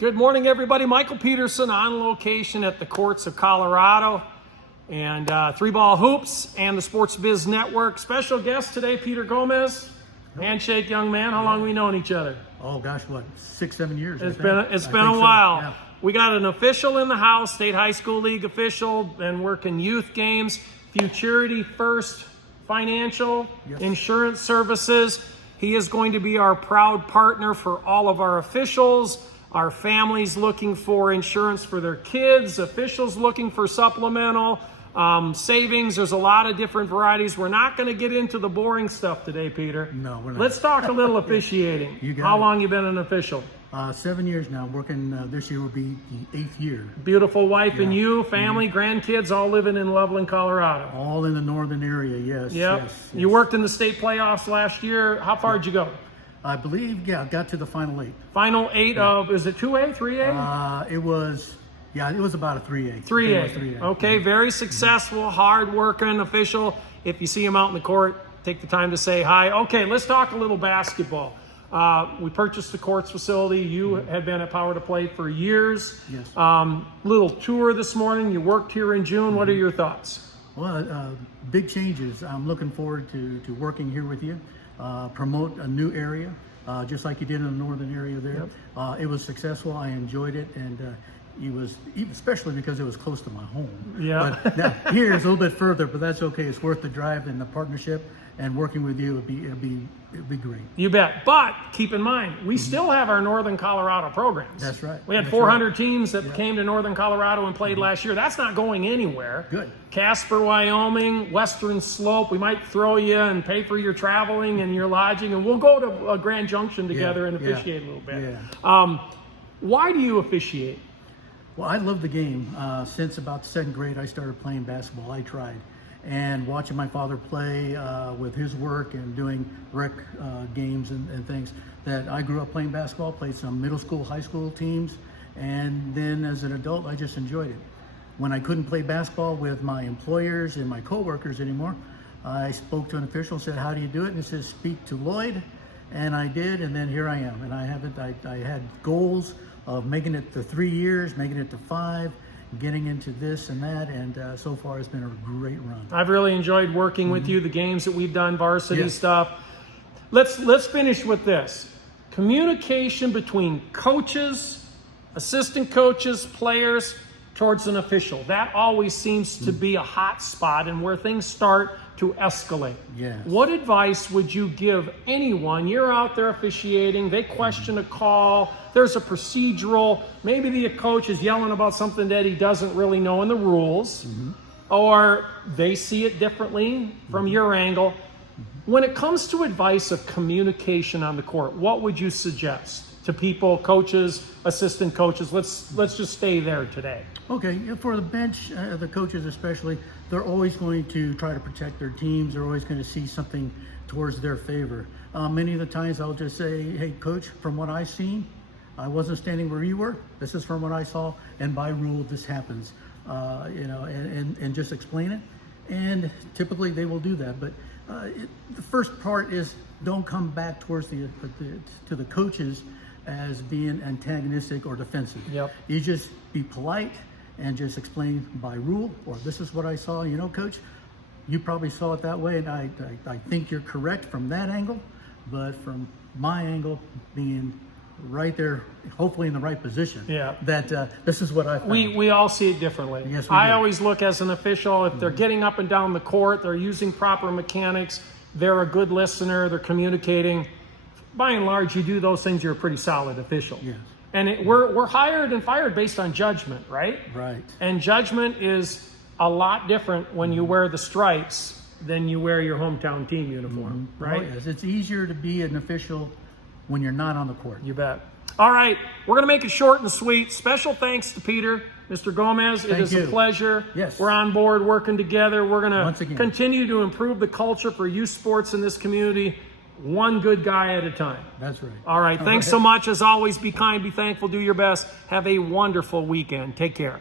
Good morning, everybody. Michael Peterson on location at the courts of Colorado and Three Ball Hoops and the Sports Biz Network. Special guest today, Peter Gomez. Handshake, young man. How long have we known each other? Oh gosh, what, 6-7 years? It's been a while. Yeah. We got an official in the house, State High School League official, been working youth games, Futurity First Financial, Yes. Insurance Services. He is going to be our proud partner for all of our officials, our families looking for insurance for their kids, officials looking for supplemental, savings. There's a lot of different varieties. We're not going to get into the boring stuff today, Peter. No, we're not. Let's talk a little officiating. You got How it. long you been an official? 7 years now, working, this year will be the 8th year. Beautiful wife and you, family, grandkids, all living in Loveland, Colorado. All in the northern area, yes. Yep. Yes. You worked in the state playoffs last year. How far did you go? I believe, got to the final 8. Final 8 of, is it 2A, 3A? It was about a 3A. 3A. Okay, very successful, hard-working official. If you see him out in the court, take the time to say hi. Okay, let's talk a little basketball. We purchased the courts facility. You have been at Power to Play for years. Yes. Little tour this morning. You worked here in June. What are your thoughts? Well, big changes. I'm looking forward to working here with you. Promote a new area, just like you did in the northern area there. Yep. It was successful. I enjoyed it, and it was especially because it was close to my home. Yeah. But now, here is a little bit further, but that's okay. It's worth the drive and the partnership, and working with you it'd be great. You bet. But keep in mind, we still have our Northern Colorado programs. That's right. We had 400 teams that came to Northern Colorado and played last year. That's not going anywhere. Good. Casper, Wyoming, Western Slope. We might throw you and pay for your traveling and your lodging, and we'll go to Grand Junction together and officiate a little bit. Yeah. Why do you officiate? Well, I love the game. Since about 2nd grade, I started playing basketball. I tried. And watching my father play with his work and doing rec games and things, that I grew up playing basketball, played some middle school, high school teams, and then as an adult, I just enjoyed it. When I couldn't play basketball with my employers and my coworkers anymore, I spoke to an official and said, "How do you do it?" And he says, "Speak to Lloyd." And I did, and then here I am. And I had goals of making it to 3 years, making it to 5, getting into this and that, and so far it's been a great run. I've really enjoyed working with you, the games that we've done, varsity Yes. stuff. Let's finish with this. Communication between coaches, assistant coaches, players, towards an official. That always seems to be a hot spot and where things start to escalate. Yes. What advice would you give anyone? You're out there officiating, they question a call, there's a procedural, maybe the coach is yelling about something that he doesn't really know in the rules, or they see it differently from your angle. When it comes to advice of communication on the court, what would you suggest to people, coaches, assistant coaches? Let's just stay there today. Okay, for the bench, the coaches especially, they're always going to try to protect their teams. They're always going to see something towards their favor. Many of the times I'll just say, "Hey, coach, from what I've seen, I wasn't standing where you were. This is from what I saw, and by rule, this happens." And just explain it. And typically they will do that. But the first part is don't come back towards to the coaches as being antagonistic or defensive. Yep. You just be polite and just explain by rule, or this is what I saw. Coach, you probably saw it that way, and I think you're correct from that angle, but from my angle, being right there, hopefully in the right position. Yeah. That this is what I found. We all see it differently. Yes, we I do. always look as an official, if they're getting up and down the court, they're using proper mechanics, they're a good listener, they're communicating. By and large, you do those things, you're a pretty solid official. Yes. And we're hired and fired based on judgment, right? Right. And judgment is a lot different when you wear the stripes than you wear your hometown team uniform, right? Oh, yes. It's easier to be an official when you're not on the court. You bet. All right, we're going to make it short and sweet. Special thanks to Peter, Mr. Gomez. It is a pleasure. Yes. We're on board working together. We're going to again. continue to improve the culture for youth sports in this community, one good guy at a time. That's right. All right, thanks so much. As always, be kind, be thankful, do your best. Have a wonderful weekend. Take care.